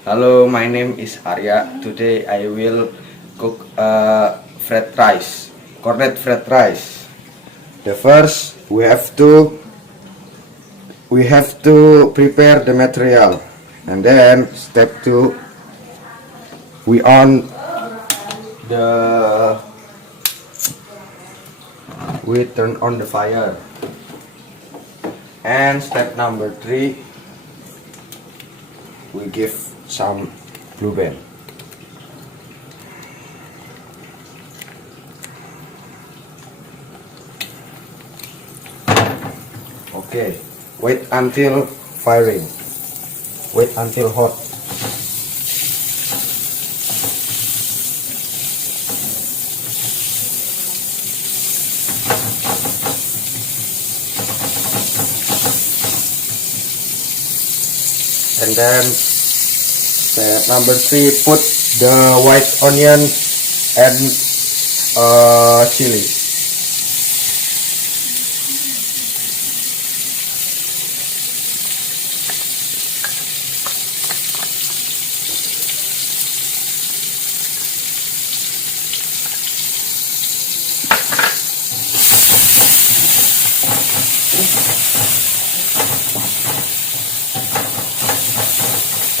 Hello, my name is Arya. Today I will cook fried rice, corned fried rice. The first we have to prepare the material, and then step 2 we on the we turn on the fire, and step number 3 we give some blue band. Okay, wait until firing. Wait until hot. And then step number 3, put the white onion and chili.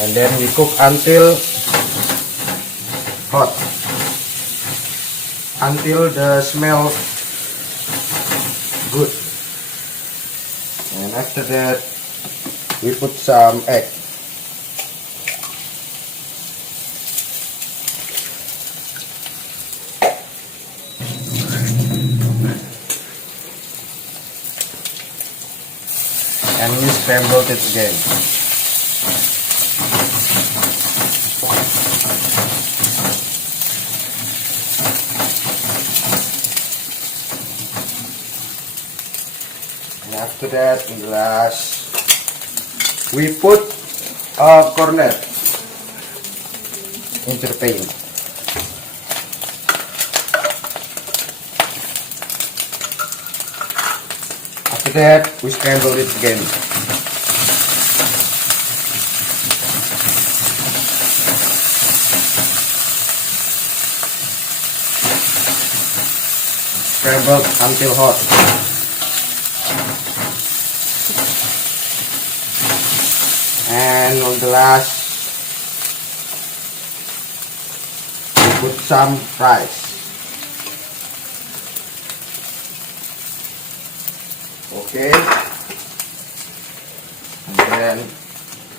And then we cook until hot, until the smell good. And after that we put some egg. And we scramble it again. And after that, in the last, we put cornet into the pan. After that, we scramble it again. Scrambled until hot. And on the last, we put some rice. Okay, and then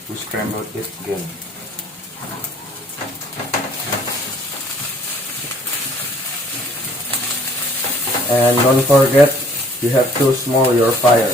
we scramble it again. And don't forget, you have to small your fire.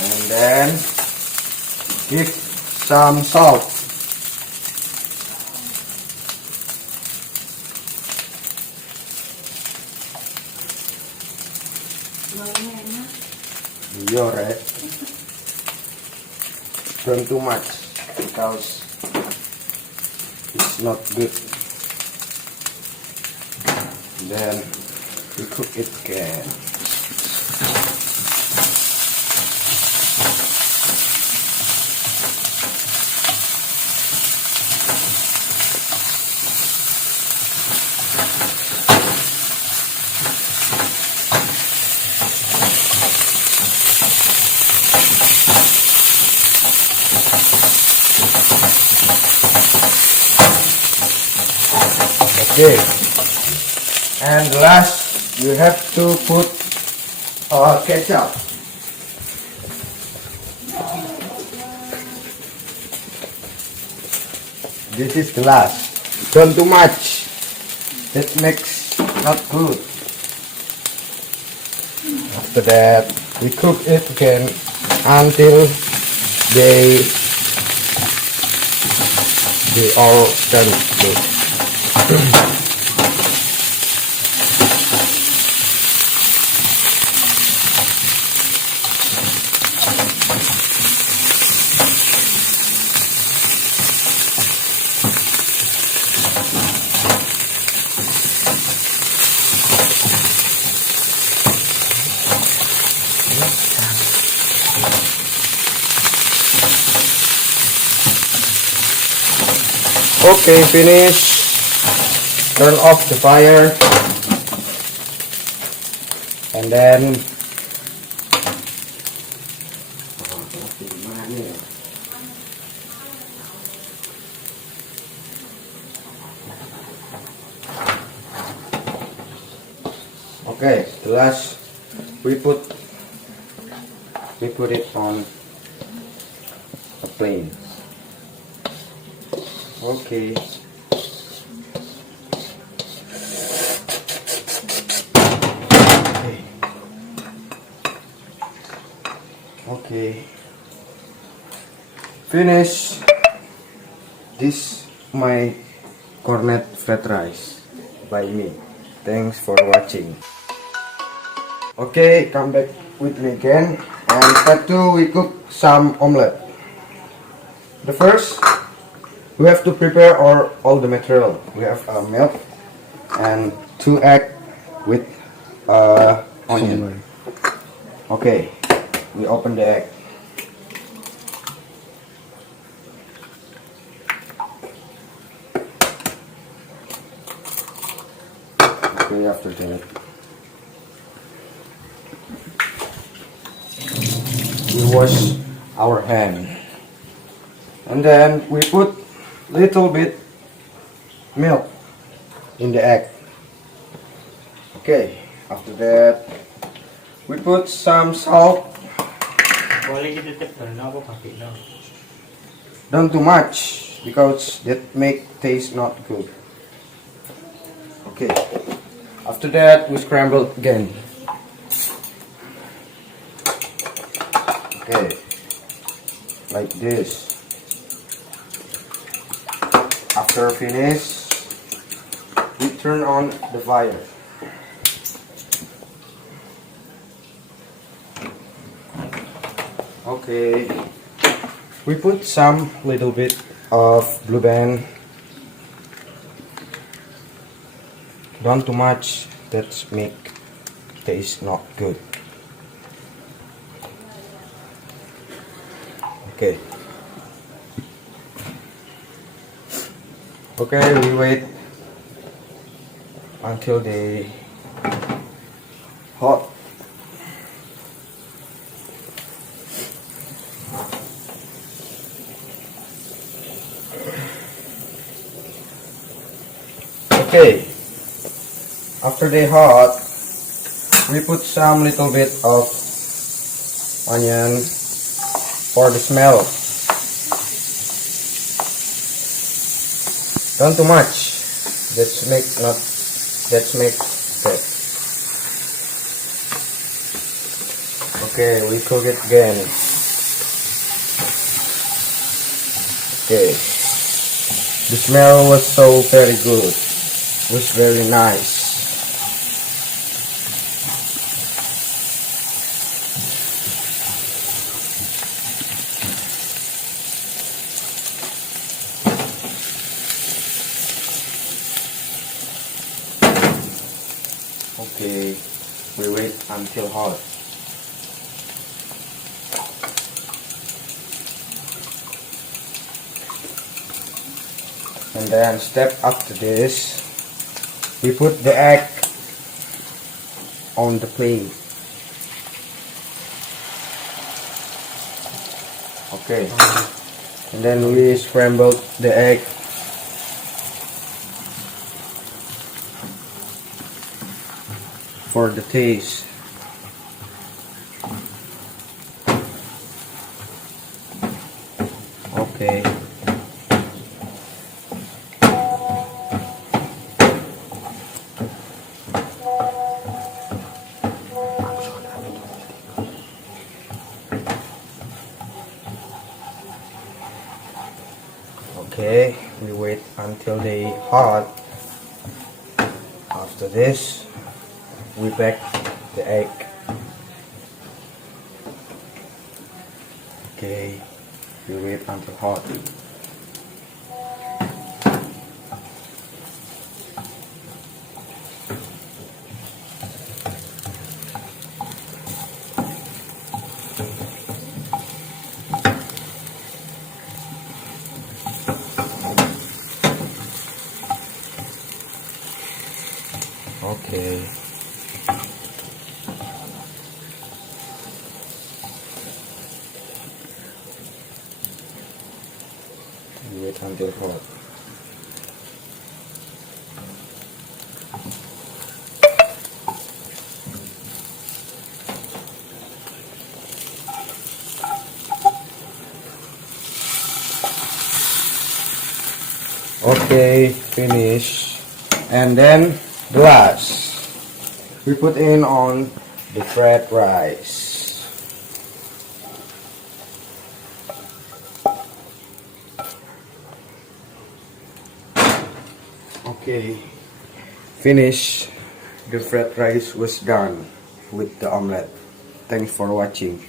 And then give some salt. You're right. Don't too much because it's not good. Then we cook it again. Okay, and last you have to put ketchup. This is the last. Don't too much. It makes not good. After that, we cook it again until they all turn good. Okay, finish. Turn off the fire. And then okay, the last we put it on a plane. Okay. Okay. Finish this my cornet fried rice by me. Thanks for watching. Okay, come back with me again. And step 2, we cook some omelette. The first, we have to prepare all the material. We have milk and 2 eggs with onion. Okay, we open the egg. Okay, after that, we wash our hand, and then we put little bit milk in the egg. Okay, after that, we put some salt. Don't too much because that make taste not good. Okay, after that we scramble again. Okay, like this. After finish, we turn on the fire. Okay, we put some little bit of blue band. Don't too much, that's make taste not good. Okay. Okay, we wait until they hot. Okay, after they hot, we put some little bit of onion for the smell. Don't too much. That's make that. Okay, we cook it again. Okay, the smell was so very good. It was very nice. Okay, we wait until hot. And then step after this, we put the egg on the plate. Okay, and then we scramble the egg. For the taste. Okay. wait until they hot. After this, we bake the egg. Okay, we wait until hot. Okay. Wait until hot. Okay, finish. And then glass. We put in on the fried rice. Okay, finish. The fried rice was done with the omelette. Thanks for watching.